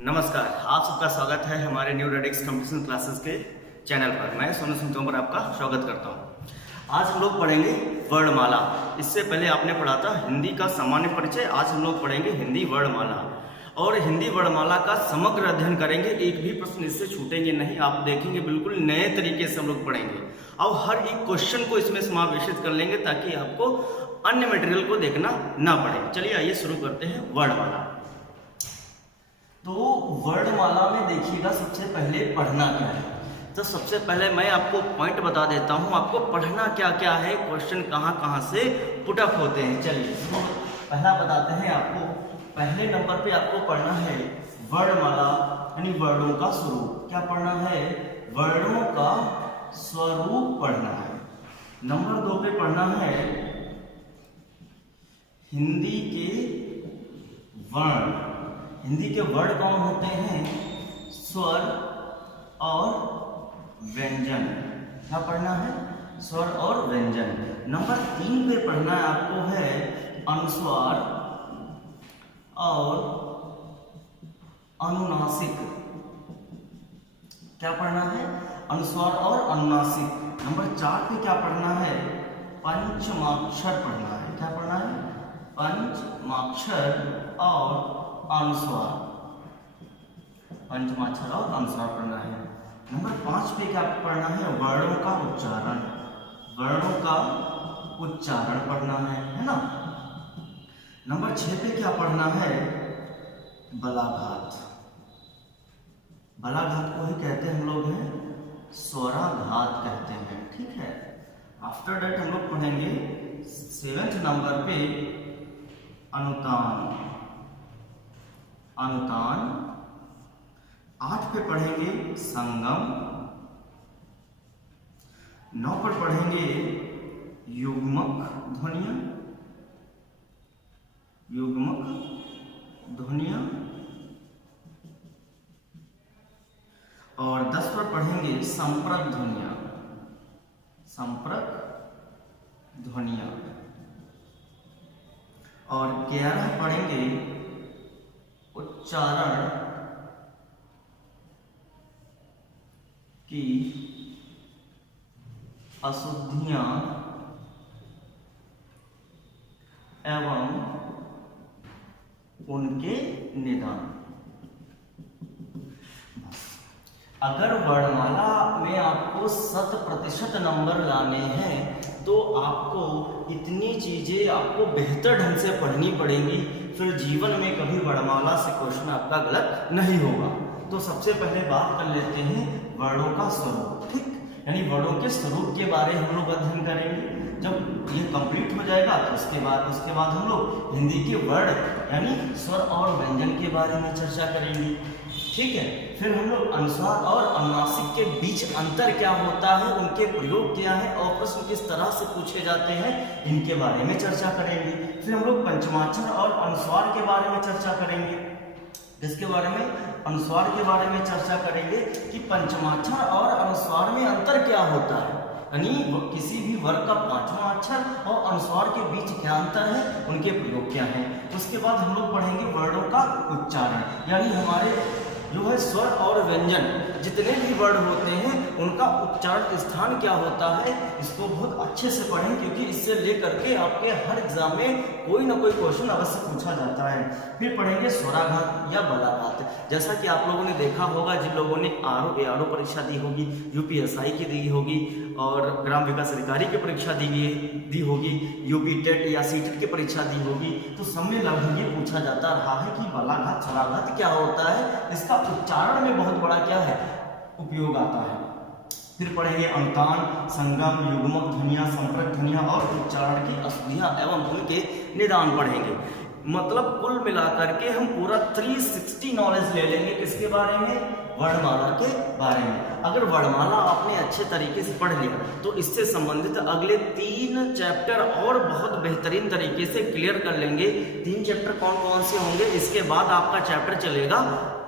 नमस्कार, आप सबका स्वागत है हमारे न्यू रेडिक्स कंपटीशन क्लासेस के चैनल पर। मैं सोनू सिंह तोमर आपका स्वागत करता हूं। आज हम लोग पढ़ेंगे वर्णमाला। इससे पहले आपने पढ़ा था हिंदी का सामान्य परिचय। आज हम लोग पढ़ेंगे हिंदी वर्णमाला और हिंदी वर्णमाला का समग्र अध्ययन करेंगे। एक भी प्रश्न इससे छूटेंगे नहीं, आप देखेंगे बिल्कुल नए तरीके से हम लोग पढ़ेंगे और हर एक क्वेश्चन को इसमें समावेशित कर लेंगे ताकि आपको अन्य मटेरियल को देखना ना पड़े। चलिए आइए शुरू करते हैं वर्णमाला। तो वर्णमाला में देखिएगा सबसे पहले पढ़ना क्या है। तो सबसे पहले मैं आपको पॉइंट बता देता हूं, आपको पढ़ना क्या क्या है, क्वेश्चन कहां कहां से पुट अप होते हैं। चलिए पहला बताते हैं आपको। पहले नंबर पे आपको पढ़ना है वर्णमाला यानी वर्णों का स्वरूप। क्या पढ़ना है? वर्णों का स्वरूप पढ़ना है। नंबर 2 पे पढ़ना है हिंदी के वर्ण। हिंदी के वर्ण कौन होते हैं? स्वर और व्यंजन। क्या पढ़ना है? स्वर और व्यंजन। नंबर 3 पे पढ़ना है आपको है अनुस्वार और अनुनासिक। क्या पढ़ना है? अनुस्वार और अनुनासिक। नंबर 4 पे क्या पढ़ना है? पंचमाक्षर पढ़ना है। क्या पढ़ना है? पंचमाक्षर और अनुस्वार। पंचमाक्षर और अनुस्वार पढ़ना है। नंबर 5 पे क्या पढ़ना है? वर्णों का उच्चारण। वर्णों का उच्चारण पढ़ना है ना। नंबर 6 पे क्या पढ़ना है? बलाघात। बलाघात को ही कहते हैं हम लोग हैं स्वराघात कहते हैं। ठीक है। आफ्टर दैट हम लोग पढ़ेंगे 7th नंबर पे अनुतान। अनुतान। 8 पे पढ़ेंगे संगम। 9 पर पढ़ेंगे युग्मक ध्वनियां। युग्मक ध्वनियां। और 10 पर पढ़ेंगे संप्रक ध्वनियां। संप्रक ध्वनियां। और 11 पढ़ेंगे उच्चारण की अशुद्धियां एवं उनके निदान। अगर वर्णमाला में आपको 100% नंबर लाने हैं तो आपको इतनी चीजें आपको बेहतर ढंग से पढ़नी पड़ेंगी, फिर जीवन में कभी वर्णमाला से क्वेश्चन आपका गलत नहीं होगा। तो सबसे पहले बात कर लेते हैं वर्णों का स्वरूप। ठीक, यानी वर्णों के स्वरूप के बारे में हम लोग अध्ययन करेंगे। जब ये कंप्लीट हो जाएगा तो उसके बाद हम लोग हिंदी के वर्ण यानी स्वर और व्यंजन के बारे में चर्चा करेंगे। ठीक है। फिर हम लोग अनुस्वार और अनुनासिक के बीच अंतर क्या होता है, उनके प्रयोग क्या है और प्रश्न किस तरह से पूछे जाते हैं, इनके बारे में चर्चा करेंगे। फिर हम लोग पंचमाक्षर और अनुस्वार के बारे में चर्चा करेंगे। इसके बारे में अनुस्वार के बारे में चर्चा करेंगे कि पंचमाक्षर और अनुस्वार में अंतर क्या होता है, यानी किसी भी वर्ग का 5वां अक्षर और अनुस्वार के बीच क्या अंतर है, उनके प्रयोग क्या है। उसके बाद हम लोग पढ़ेंगे वर्णों का उच्चारण, यानी हमारे जो है स्वर और व्यंजन जितने भी वर्ण होते हैं उनका उच्चारण स्थान क्या होता है, इसको बहुत अच्छे से पढ़ें क्योंकि इससे लेकर के आपके हर एग्जाम में कोई ना कोई क्वेश्चन अवश्य पूछा जाता है। फिर पढ़ेंगे स्वराघात या बलाघात। जैसा कि आप लोगों ने देखा होगा, जिन लोगों ने आरओ परीक्षा दी होगी, यूपीएसआई की दी होगी और ग्राम विकास अधिकारी की परीक्षा दी होगी, यूपी टेट या सीटेट की परीक्षा दी होगी, तो सब में लगभग ये पूछा जाता रहा है कि बलाघात स्वराघात क्या होता है, इसका उच्चारण में बहुत बड़ा क्या है उपयोग आता है। फिर पढ़ेंगे अनुतान, संगम, युग्मक ध्वनियां, संप्रक ध्वनियां और उच्चारण की अशुद्धियां एवं उनके निदान पढ़ेंगे। मतलब कुल मिलाकर के हम पूरा 360 नॉलेज ले लेंगे किसके बारे में? वर्णमाला के बारे में। अगर वर्णमाला आपने अच्छे तरीके से पढ़ लिया तो इससे संबंधित अगले 3 चैप्टर और बहुत बेहतरीन तरीके से क्लियर कर लेंगे। 3 चैप्टर कौन कौन से होंगे? इसके बाद आपका चैप्टर चलेगा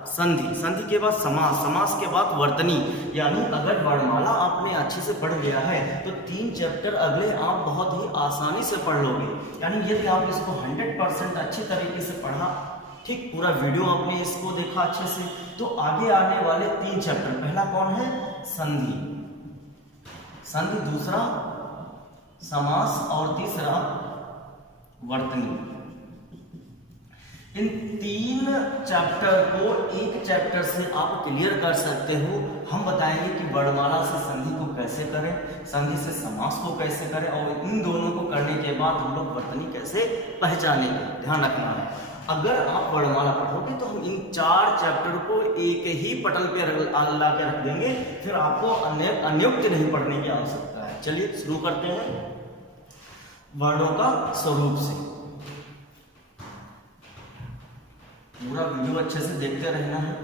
संधि, संधि के बाद समास, समास के बाद वर्तनी। यानी अगर वर्णमाला आपने अच्छे से पढ़ लिया है तो 3 चैप्टर अगले आप बहुत ही आसानी से पढ़ लोगे। यानी यदि आप इसको 100% अच्छे तरीके से पढ़ा ठीक, पूरा वीडियो आपने इसको देखा अच्छे से। तो आगे आने वाले 3 चैप्टर, पहला कौन है? संधि, संधि, दूसरा समास और तीसरा वर्तनी। इन 3 चैप्टर को एक चैप्टर से आप क्लियर कर सकते हो। हम बताएंगे कि वर्णमाला से संधि को कैसे करें, संधि से समास को कैसे करें, और इन दोनों को करने के बाद हम लोग वर्तनी कैसे पहचानेंगे। ध्यान रखना है, अगर आप वर्णमाला पढ़ोगे तो हम इन 4 चैप्टर को एक ही पटल पे ला के रख देंगे, फिर आपको अन्योक्त नहीं पढ़ने की आवश्यकता है। चलिए शुरू करते हैं वर्णों का स्वरूप से। पूरा वीडियो अच्छे से देखते रहना है,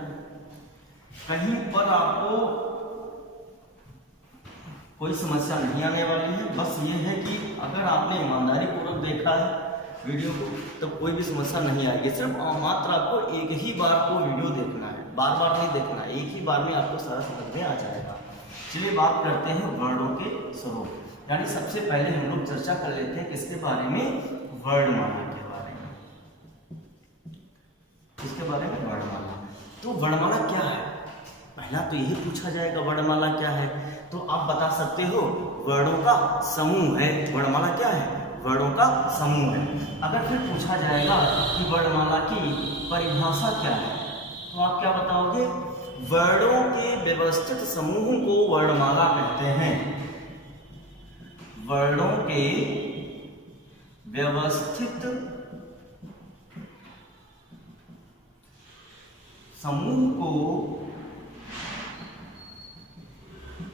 कहीं पर आपको कोई समस्या नहीं आने वाली है। बस ये है कि अगर आपने ईमानदारी पूर्वक देखा है वीडियो को तो कोई भी समस्या नहीं आएगी। सिर्फ मात्र आपको एक ही बार को वीडियो देखना है, बार बार नहीं देखना, एक ही बार में आपको सारा समझ में आ जाएगा। चलिए बात करते हैं वर्णों के स्वरूप, यानी सबसे पहले हम लोग चर्चा कर लेते हैं किसके बारे में? वर्णमाला के बारे में। किसके बारे में? वर्णमाला। तो वर्णमाला क्या है? पहला तो यही पूछा जाएगा, वर्णमाला क्या है? तो आप बता सकते हो वर्णों का समूह है। वर्णमाला क्या है? वर्णों का समूह है। अगर फिर पूछा जाएगा कि वर्णमाला की परिभाषा क्या है, तो आप क्या बताओगे? वर्णों के व्यवस्थित समूह को वर्णमाला कहते हैं। वर्णों के व्यवस्थित समूह को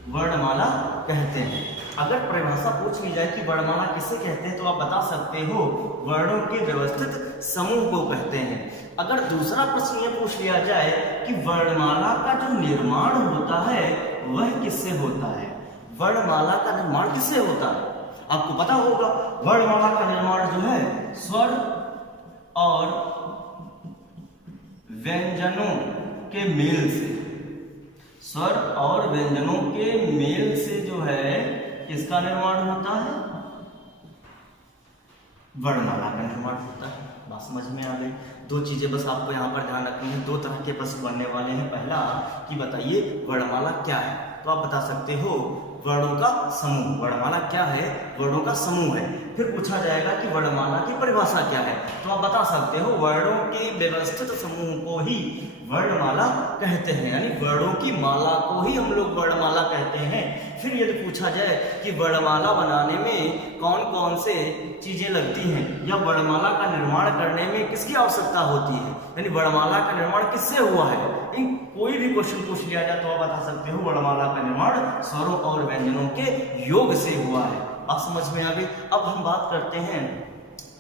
वर्णमाला कहते हैं। अगर परिभाषा पूछ ली जाए कि वर्णमाला किसे कहते हैं, तो आप बता सकते हो वर्णों के व्यवस्थित समूह को कहते हैं। अगर दूसरा प्रश्न ये पूछ लिया जाए कि वर्णमाला का जो निर्माण होता है वह किससे होता है? वर्णमाला का निर्माण किससे होता है? आपको पता होगा वर्णमाला का निर्माण जो है स्वर और व्यंजनों के मेल से, स्वर और व्यंजनों के मेल से जो है किसका निर्माण होता है? वर्णमाला का निर्माण होता है। बात समझ में आ गई? 2 चीजें बस आपको यहाँ पर ध्यान रखनी है। 2 तरह के प्रश्न बनने वाले हैं। पहला कि बताइए वर्णमाला क्या है, तो आप बता सकते हो वर्णों का समूह। वर्णमाला क्या है? वर्णों का समूह है। फिर पूछा जाएगा कि वर्णमाला की परिभाषा क्या है, तो आप बता सकते हो वर्णों के व्यवस्थित समूह को ही वर्णमाला कहते हैं, यानी वर्णों की माला को ही हम लोग वर्णमाला कहते हैं। फिर यदि पूछा जाए कि वर्णमाला बनाने में कौन कौन से चीजें लगती हैं या वर्णमाला का निर्माण करने में किसकी आवश्यकता होती है, यानी वर्णमाला का निर्माण किससे हुआ है, इन कोई भी क्वेश्चन पूछ लिया जाए तो आप बता सकते हो वर्णमाला का निर्माण स्वरों और व्यंजनों के योग से हुआ है। आप समझ में आ गई? अब हम बात करते हैं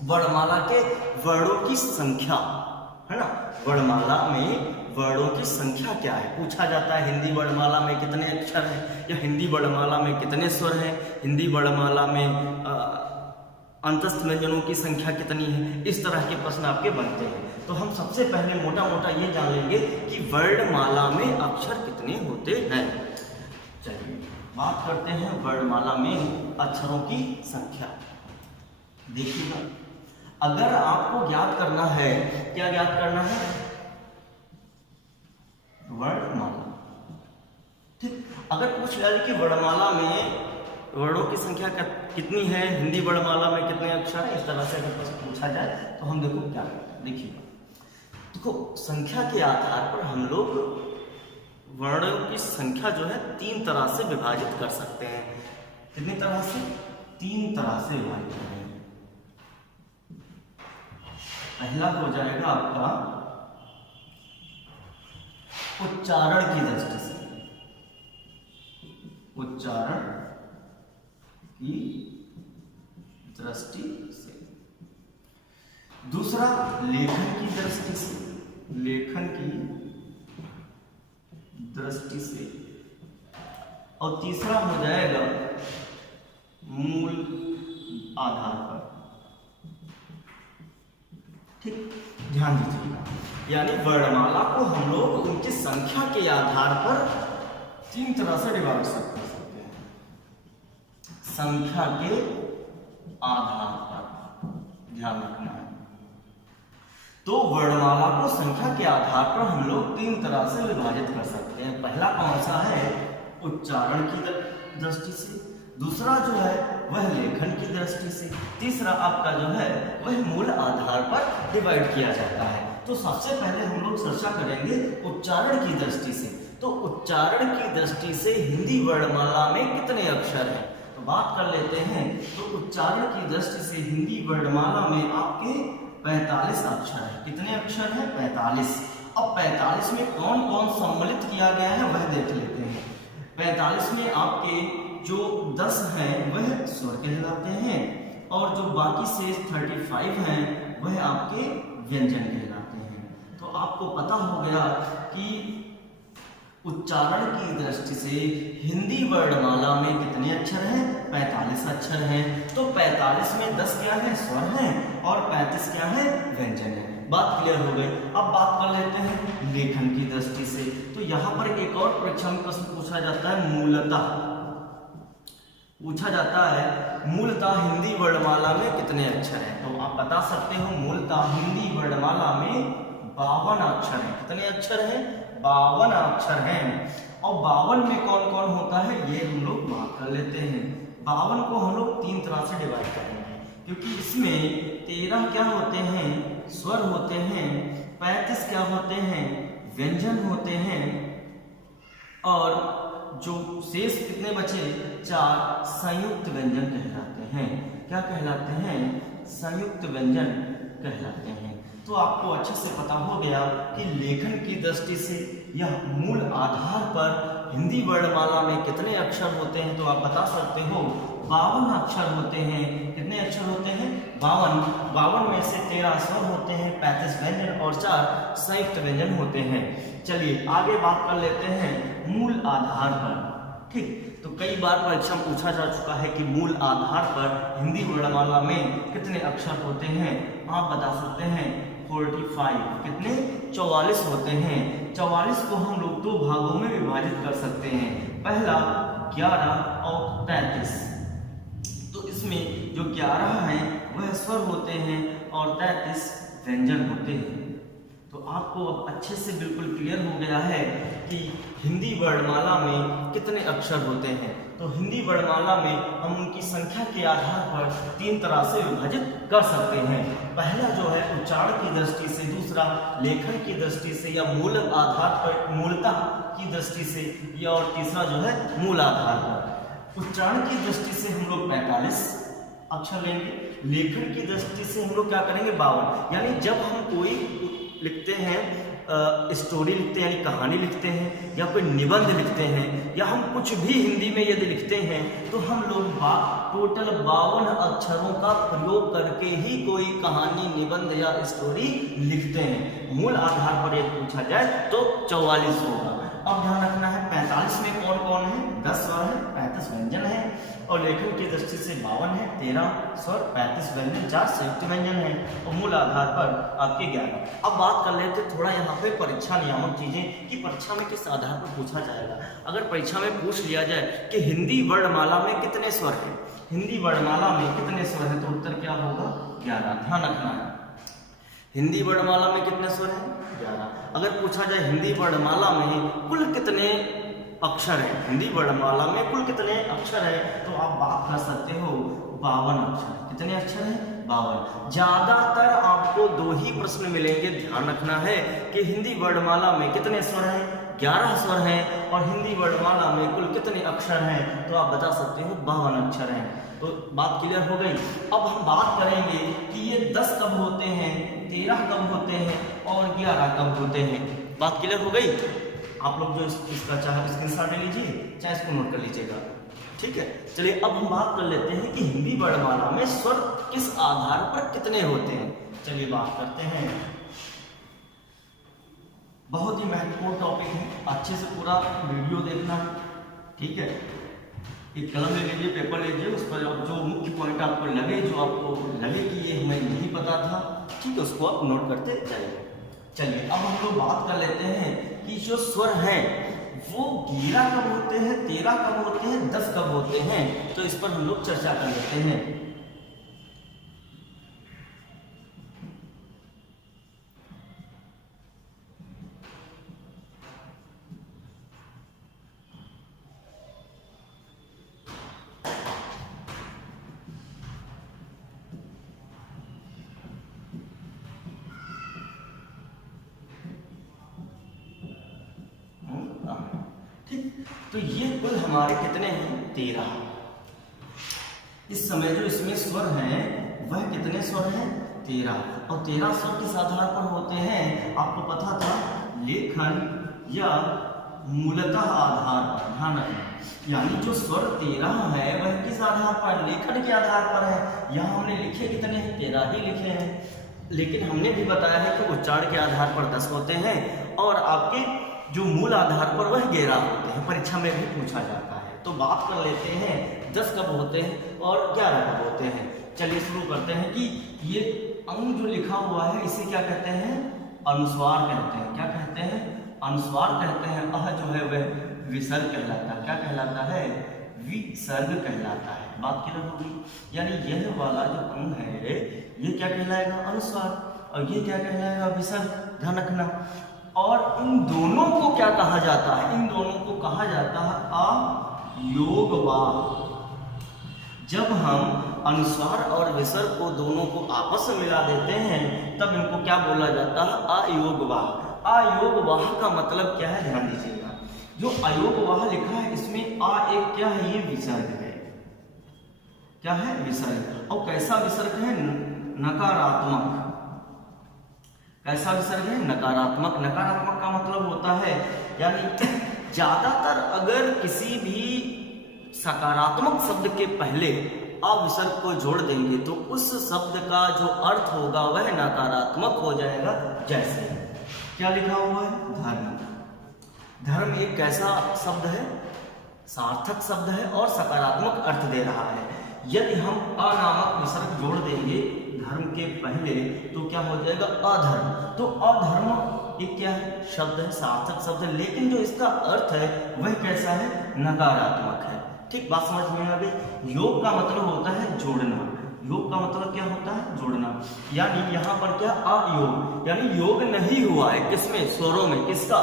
वर्णमाला के वर्णों की संख्या, है ना। वर्णमाला में वर्णों की संख्या क्या है पूछा जाता है। हिंदी वर्णमाला में कितने अक्षर हैं, या हिंदी वर्णमाला में कितने स्वर हैं, हिंदी वर्णमाला में अंतस्थ व्यंजनों की संख्या कितनी है, इस तरह के प्रश्न आपके बनते हैं। तो हम सबसे पहले मोटा मोटा ये जान लेंगे कि वर्णमाला में अक्षर कितने होते हैं। चलिए बात करते हैं वर्णमाला में अक्षरों की संख्या। देखिएगा, अगर आपको ज्ञात करना है, क्या ज्ञात करना है? वर्णमाला। ठीक, अगर पूछ लिया कि वर्णमाला में वर्णों की संख्या कितनी है, हिंदी वर्णमाला में कितने अक्षर है, इस तरह से अगर प्रश्न पूछा जाए तो हम देखो क्या करते हैं। देखिएगा, देखो संख्या के आधार पर हम लोग वर्णों की संख्या जो है 3 तरह से विभाजित कर सकते हैं। कितनी तरह से? 3 तरह से विभाजित करेंगे। पहला हो जाएगा आपका उच्चारण की दृष्टि से, उच्चारण की दृष्टि से। दूसरा लेखन की दृष्टि से, लेखन की दृष्टि से। और तीसरा हो जाएगा मूल आधार पर। ठीक, ध्यान दीजिएगा, यानी वर्णमाला को हम लोग उनकी संख्या के आधार पर 3 तरह से डिवाइड कर सकते हैं। संख्या के आधार पर ध्यान रखना है। तो वर्णमाला को संख्या के आधार पर हम लोग 3 तरह से विभाजित कर सकते हैं। पहला कौन सा है? उच्चारण की दृष्टि से, दूसरा जो है वह लेखन की दृष्टि से, तीसरा आपका जो है वह मूल आधार पर डिवाइड किया जाता है। तो सबसे पहले हम लोग चर्चा करेंगे उच्चारण की दृष्टि से। तो उच्चारण की दृष्टि से हिंदी वर्णमाला में कितने अक्षर हैं? तो बात कर लेते हैं। तो उच्चारण की दृष्टि से हिंदी वर्णमाला में आपके 45 अक्षर है। कितने अक्षर हैं? 45। अब 45 में कौन कौन सम्मिलित किया गया है वह देख लेते हैं। 45 में आपके जो 10 हैं वह स्वर कहलाते हैं और जो बाकी से 35 हैं वह आपके व्यंजन कहलाते हैं। तो आपको पता हो गया कि उच्चारण की दृष्टि से हिंदी वर्णमाला में कितने अक्षर हैं? 45 अक्षर हैं। तो 45 में 10 क्या है? स्वर हैं और 35 क्या है? व्यंजन है। बात क्लियर हो गई। अब बात कर लेते हैं लेखन की दृष्टि से। तो यहाँ पर एक और परीक्षा में प्रश्न पूछा जाता है, मूलतः हिंदी वर्णमाला में कितने अक्षर हैं? तो आप बता सकते हो मूलतः हिंदी वर्णमाला में 52 अक्षर हैं। कितने अक्षर हैं? 52 अक्षर हैं। और 52 में कौन कौन होता है ये हम लोग बात कर लेते हैं। 52 को हम लोग 3 तरह से डिवाइड करेंगे, क्योंकि इसमें 13 क्या होते हैं? स्वर होते हैं, 35 क्या होते हैं? व्यंजन होते हैं और जो शेष कितने बचे? 4 संयुक्त व्यंजन कहलाते हैं। क्या कहलाते हैं? संयुक्त व्यंजन कहलाते हैं। तो आपको अच्छे से पता हो गया कि लेखन की दृष्टि से यह मूल आधार पर हिंदी वर्णमाला में कितने अक्षर होते हैं। तो आप बता सकते हो 52 अक्षर होते हैं। कितने अक्षर होते हैं? 52। 52 में से 13 स्वर होते हैं, 35 व्यंजन और 4 संयुक्त व्यंजन होते हैं। चलिए आगे बात कर लेते हैं मूल आधार पर। ठीक, तो कई बार परीक्षा में पूछा जा चुका है कि मूल आधार पर हिंदी वर्णमाला में कितने अक्षर होते हैं। आप बता सकते हैं 45। कितने? 44 होते हैं। 44 को हम लोग 2 भागों में विभाजित कर सकते हैं। पहला 11 और 33। तो इसमें जो 11 हैं वह स्वर होते हैं और 33 व्यंजन होते हैं। तो आपको अब अच्छे से बिल्कुल क्लियर हो गया है कि हिंदी वर्णमाला में कितने अक्षर होते हैं। तो हिंदी वर्णमाला में हम उनकी संख्या के आधार पर 3 तरह से विभाजित कर सकते हैं। पहला जो है उच्चारण की दृष्टि से, दूसरा लेखन की दृष्टि से या मूल आधार पर, मूलतः की दृष्टि से, या और तीसरा जो है मूल आधार पर। उच्चारण की दृष्टि से हम लोग 45 अक्षर लेंगे। लेखन की दृष्टि से हम लोग क्या करेंगे? 52। यानी जब हम कोई लिखते हैं, स्टोरी लिखते हैं यानी कहानी लिखते हैं, या कोई निबंध लिखते हैं, या हम कुछ भी हिंदी में यदि लिखते हैं तो हम लोग टोटल 52 अक्षरों का प्रयोग करके ही कोई कहानी, निबंध या स्टोरी लिखते हैं। मूल आधार पर यदि पूछा जाए तो 44 होगा। अब ध्यान रखना है 45 में कौन कौन है? 10 स्वर है, 35 व्यंजन है और लेखन की दृष्टि से 52 है, 13 स्वर, 35 व्यंजन, 4 संयुक्त व्यंजन है और मूल आधार पर आपके 11। अब बात कर लेते थोड़ा यहाँ पे परीक्षा नियामक चीजें कि परीक्षा में किस आधार पर पूछा जाएगा। अगर परीक्षा में पूछ लिया जाए कि हिंदी वर्णमाला में कितने स्वर हैं, हिंदी वर्णमाला में कितने स्वर हैं, तो उत्तर क्या होगा? 11। ध्यान रखना है हिंदी वर्णमाला में कितने स्वर हैं? 11। अगर पूछा जाए हिंदी वर्णमाला में कुल कितने अक्षर हैं, हिंदी वर्णमाला में कुल कितने अक्षर हैं, तो आप बात कर सकते हो 52 अक्षर। कितने अक्षर हैं? 52। ज्यादातर आपको 2 ही प्रश्न मिलेंगे। ध्यान रखना है कि हिंदी वर्णमाला में कितने स्वर हैं? 11 स्वर हैं और हिंदी वर्णमाला में कुल कितने अक्षर हैं, तो आप बता सकते हो 52 अक्षर हैं। तो बात क्लियर हो गई। अब हम बात करेंगे कि ये 10 कब होते हैं, 13 कब होते हैं और 11 कब होते हैं। बात क्लियर हो गई। आप लोग जो इसका चाहे स्क्रीनशॉट ले लीजिए, चाहे इसको नोट कर लीजिएगा। ठीक है, चलिए अब हम बात कर लेते हैं कि हिंदी वर्णमाला में स्वर किस आधार पर कितने होते हैं। चलिए बात करते हैं। बहुत ही महत्वपूर्ण टॉपिक है, अच्छे से पूरा वीडियो देखना। ठीक है, एक कलम ले लीजिए, पेपर ले लीजिए, उस पर आप जो मुख्य पॉइंट आपको लगे, जो आपको लगे कि ये हमें नहीं पता था, ठीक है, उसको आप नोट करते जाइए। चलिए अब हम लोग बात कर लेते हैं कि जो स्वर हैं वो 11 कब होते हैं, 13 कब होते हैं, 10 कब होते हैं, तो इस पर हम लोग चर्चा कर लेते हैं। ठीक, तो ये कुल हमारे कितने हैं 13। इस समय जो इसमें स्वर हैं वह कितने स्वर हैं 13, और 13 स्वर किस आधार पर होते हैं आपको पता था, लेखन या मूलतः आधार पर। ध्यान रखना, यानी जो स्वर 13 है वह किस आधार पर, लेखन के आधार पर है। यहाँ हमने लिखे कितने हैं 13 ही लिखे हैं, लेकिन हमने भी बताया है कि उच्चारण के आधार पर 10 होते हैं और आपके जो मूल आधार पर वह 11 होते हैं, परीक्षा में भी पूछा जाता है। तो बात कर लेते हैं 10 कब होते हैं और 11 कब होते हैं। चलिए शुरू करते हैं कि ये अंग जो लिखा हुआ है इसे क्या कहते हैं, अनुस्वार कहते हैं। क्या कहते हैं, अनुस्वार कहते हैं। अह जो है वह विसर्ग कहलाता है। क्या कहलाता है, विसर्ग कहलाता है। बात क्लियर होगी, यानी यह वाला जो अंग है ये क्या कहलाएगा, अनुस्वार, और ये क्या कहलाएगा, विसर्ग। ध्यान रखना, और इन दोनों को क्या कहा जाता है, इन दोनों को कहा जाता है अयोगवाह। जब हम अनुस्वार और विसर्ग को दोनों को आपस में मिला देते हैं तब इनको क्या बोला जाता है, अयोगवाह। अयोगवाह का मतलब क्या है, ध्यान दीजिएगा। जो अयोगवाह लिखा है इसमें आ एक क्या है, ये विसर्ग है। क्या है, विसर्ग। और कैसा विसर्ग है, नकारात्मक। कैसा विसर्ग है, नकारात्मक। नकारात्मक का मतलब होता है, यानी ज्यादातर अगर किसी भी सकारात्मक शब्द के पहले अविसर्ग को जोड़ देंगे तो उस शब्द का जो अर्थ होगा वह नकारात्मक हो जाएगा। जैसे क्या लिखा हुआ है, धर्म। धर्म एक कैसा शब्द है, सार्थक शब्द है और सकारात्मक अर्थ दे रहा है। यदि हम अ नामक विसर्ग जोड़ देंगे धर्म के पहले तो क्या हो जाएगा, अधर्म। तो अधर्म एक क्या है, शब्द है, सार्थक शब्द है, लेकिन जो इसका अर्थ है वह कैसा है, नकारात्मक है। ठीक, बात समझ में आ गई। योग का मतलब होता है जोड़ना। योग का मतलब क्या होता है, जोड़ना। यानी यहाँ पर क्या, अयोग, यानी योग नहीं हुआ है किसमें, स्वरों में। किसका,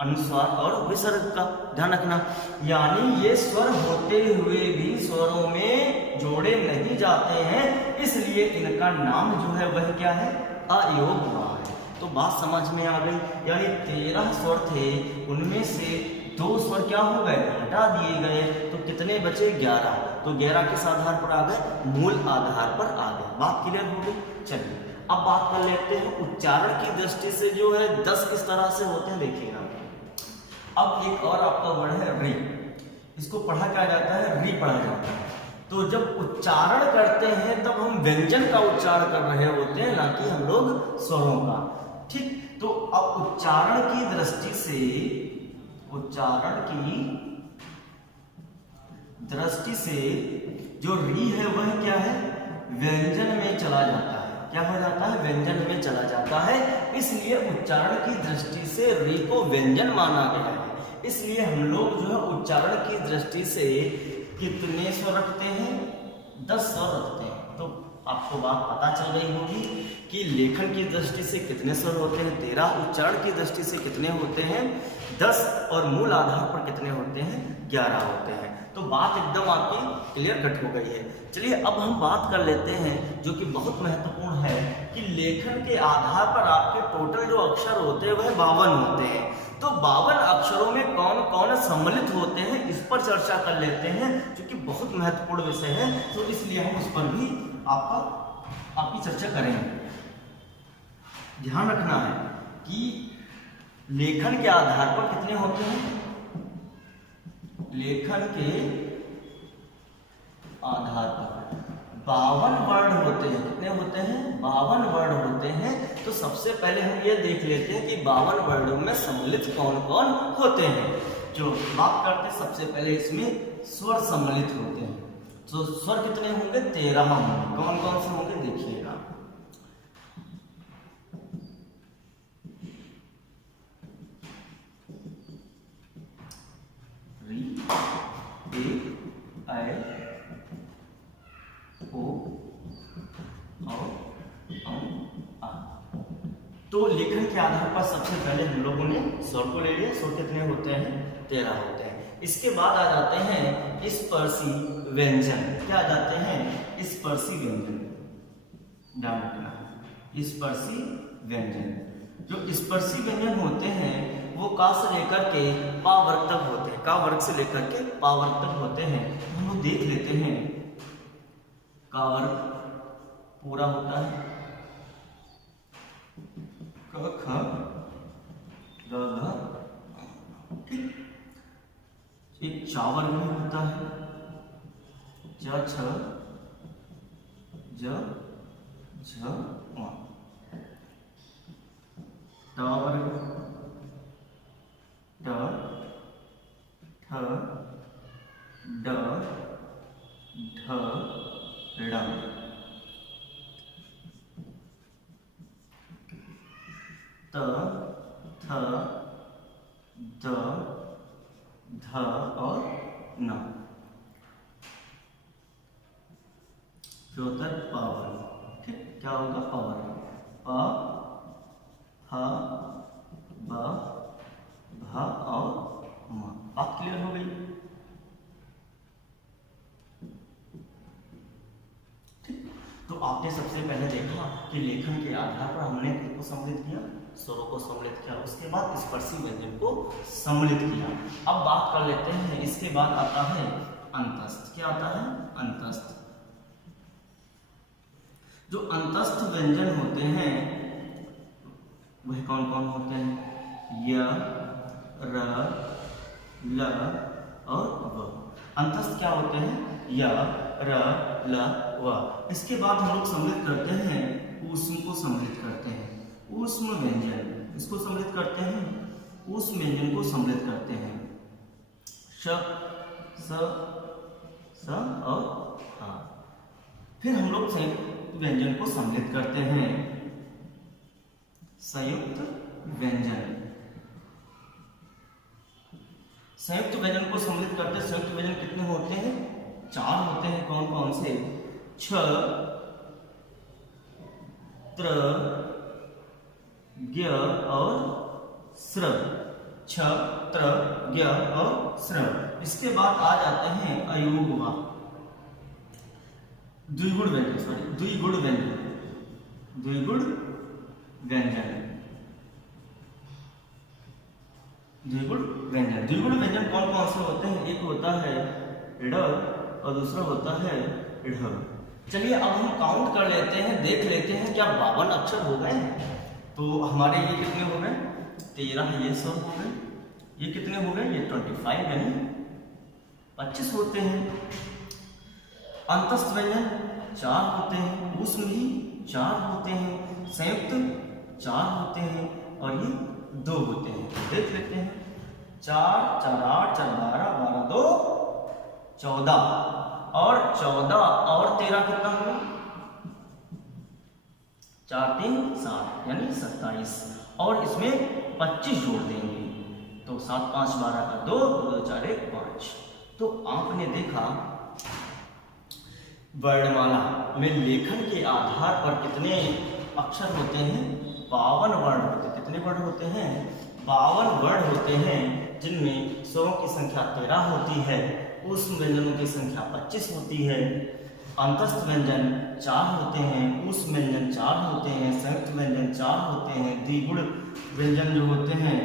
अनुस्वार और विसर्ग का। ध्यान रखना, यानी ये स्वर होते हुए भी स्वरों में जोड़े नहीं जाते हैं, इसलिए इनका नाम जो है वह क्या है, अयोगवाह है। तो बात समझ में आ गई, यानी 13 स्वर थे, उनमें से 2 स्वर क्या हो गए, हटा दिए गए, तो कितने बचे, 11। तो 11 किस आधार पर आ गए, मूल आधार पर आ गए। बात क्लियर हो गई। चलिए अब बात कर लेते हैं उच्चारण की दृष्टि से जो है 10 किस तरह से होते हैं, देखिएगा। अब एक और आपका वर्ड है री, इसको पढ़ा क्या जाता है, री पढ़ा जाता है। तो जब उच्चारण करते हैं तब हम व्यंजन का उच्चारण कर रहे होते हैं, ना कि हम लोग स्वरों का। ठीक, तो अब उच्चारण की दृष्टि से, उच्चारण की दृष्टि से जो री है वह क्या है, व्यंजन में चला जाता है। क्या हो जाता है, व्यंजन में चला जाता है, इसलिए उच्चारण की दृष्टि से री को व्यंजन माना गया है। इसलिए हम लोग जो है उच्चारण की दृष्टि से कितने स्वर रखते हैं, 10 स्वर रखते हैं। तो आपको बात पता चल रही होगी कि लेखन की दृष्टि से कितने स्वर होते हैं, 13। उच्चारण की दृष्टि से कितने होते हैं, 10, और मूल आधार पर कितने होते हैं, 11 होते हैं। तो बात एकदम आपकी क्लियर कट हो गई है। चलिए अब हम बात कर लेते हैं जो कि बहुत महत्वपूर्ण है कि लेखन के आधार पर आपके टोटल जो अक्षर होते हैं वह 52 होते हैं। तो 52 अक्षरों में कौन कौन सम्मिलित होते हैं इस पर चर्चा कर लेते हैं, जो कि बहुत महत्वपूर्ण विषय है। तो इसलिए हम उस पर भी आपकी चर्चा करेंगे। ध्यान रखना है कि लेखन के आधार पर कितने होते हैं, लेखन के आधार पर 52 वर्ण होते हैं। कितने होते हैं, 52 वर्ण होते हैं। तो सबसे पहले हम ये देख लेते हैं कि 52 वर्णों में सम्मिलित कौन कौन होते हैं। जो बात करते हैं सबसे पहले इसमें स्वर सम्मिलित होते हैं। तो स्वर कितने होंगे, 13 होंगे। कौन कौन से होंगे देखिएगा, री, ए, ऐ, ओ, और आ। तो लेखन के आधार पर सबसे पहले हम लोगों ने स्वर को ले लिया। स्वर कितने होते हैं, 13 होते हैं। इसके बाद आ जाते हैं स्पर्शी व्यंजन। क्या आ जाते हैं, स्पर्शी व्यंजन। ध्यान रखना, स्पर्शी व्यंजन। जो स्पर्शी व्यंजन होते हैं वो का से लेकर के पा वर्ग तक होते हैं, का वर्ग से लेकर के पा वर्ग तक होते हैं। हम लोग देख लेते हैं, का वर्ग पूरा होता है, क ख ग घ, ठीक। एक चा वर्ग में होता है, ज छ ज झ व, ट वर्ग, ट ठ ड ढ ड़, त थ द ध और न, जो होता है प वर्ग, ठीक। क्या होगा? प वर्ग, प ह ब भ और म। बात क्लियर हो गई? ठीक। तो आपने सबसे पहले देखा कि लेखन के आधार पर हमने किसको सम्मिलित किया? स्वरों को सम्मिलित किया, उसके बाद स्पर्शी व्यंजन को सम्मिलित किया। अब बात कर लेते हैं, इसके बाद आता है अंतस्थ। क्या आता है? अंतस्थ। जो अंतस्थ व्यंजन होते हैं वह कौन कौन होते हैं? य, र, ल और व। अंतस्थ क्या होते हैं? य, र, ल, व। इसके बाद हम लोग सम्मिलित करते हैं, ऊष्म को सम्मिलित करते हैं। ऊष्म व्यंजन इसको सम्मिलित करते हैं, ऊष्म व्यंजन को सम्मिलित करते हैं। श, स और ह। फिर हम लोग संयुक्त व्यंजन को सम्मिलित करते हैं, संयुक्त व्यंजन। संयुक्त व्यंजन को सम्मिलित करते हैं। संयुक्त व्यंजन कितने होते हैं? 4 होते हैं। कौन कौन से? छ, त्र, ज्ञ और स्र। छ, त्र, ज्ञ और स्र। इसके बाद आ जाते हैं अयोगवा, द्विगुण व्यंजन, सॉरी द्विगुण व्यंजन, द्विगुण व्यंजन, द्विगुण व्यंजन। द्विगुण व्यंजन कौन कौन से होते हैं? एक होता है ड और दूसरा होता है ढ। चलिए अब हम काउंट कर लेते हैं, देख लेते हैं क्या 52 अक्षर हो गए? तो हमारे ये कितने हो गए? 13, ये सब हो गए। ये कितने हो गए? ये 25 यानी 25 होते हैं। अंतस्थ व्यंजन 4 होते हैं, ऊष्म भी 4 होते हैं, संयुक्त 4 होते हैं और ये 2 होते हैं। देख लेते हैं, 4, 4, 8, 4, 12, 12, 2, 14 और 14 और 13 कितना होगा? 4, 3, 7 यानी 27 और इसमें 25 जोड़ देंगे तो 7, 5, 12 का 2, 2, 4, 1, 5। तो आपने देखा वर्णमाला में लेखन के आधार पर कितने अक्षर होते हैं? 52 वर्ण होते हैं। कितने वर्ण होते हैं? 52 वर्ण होते हैं, जिनमें स्वरों की संख्या 13 होती है, ऊष्म व्यंजनों की संख्या 25 होती है। अंतस्थ व्यंजन 4 होते हैं, ऊष्म व्यंजन 4 होते हैं, संयुक्त व्यंजन 4 होते हैं, द्विगुण व्यंजन जो होते हैं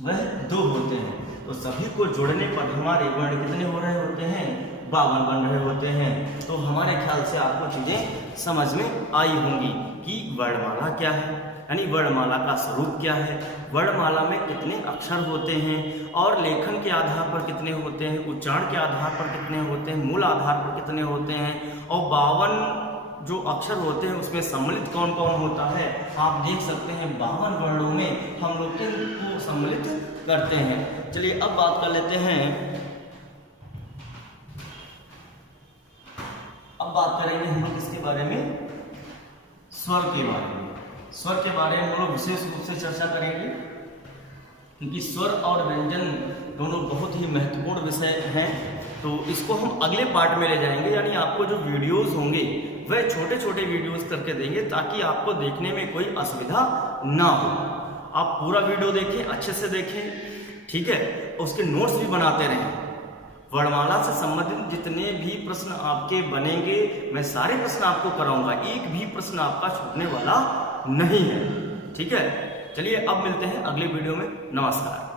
वह 2 होते हैं। तो सभी को जोड़ने पर हमारे वर्ण कितने हो रहे होते हैं? 52 बन रहे होते हैं। तो हमारे ख्याल से आपको चीजें समझ में आई होंगी कि वर्णमाला क्या है, यानी वर्णमाला का स्वरूप क्या है, वर्णमाला में कितने अक्षर होते हैं और लेखन के आधार पर कितने होते हैं, उच्चारण के आधार पर कितने होते हैं, मूल आधार पर कितने होते हैं और 52 जो अक्षर होते हैं उसमें सम्मिलित कौन कौन होता है। आप देख सकते हैं 52 वर्णों में हम लोग इनको सम्मिलित करते हैं। चलिए अब बात कर लेते हैं, अब बात करेंगे हम लोग इसके बारे में, स्वर के बारे में। स्वर के बारे में हम लोग विशेष रूप से चर्चा करेंगे क्योंकि स्वर और व्यंजन दोनों बहुत ही महत्वपूर्ण विषय हैं। तो इसको हम अगले पार्ट में ले जाएंगे, यानी आपको जो वीडियोस होंगे वह छोटे छोटे वीडियोस करके देंगे ताकि आपको देखने में कोई असुविधा ना हो। आप पूरा वीडियो देखें, अच्छे से देखें, ठीक है। उसके नोट्स भी बनाते रहें। वर्णमाला से संबंधित जितने भी प्रश्न आपके बनेंगे मैं सारे प्रश्न आपको कराऊंगा, एक भी प्रश्न आपका छूटने वाला नहीं है, ठीक है। चलिए अब मिलते हैं अगली वीडियो में। नमस्कार।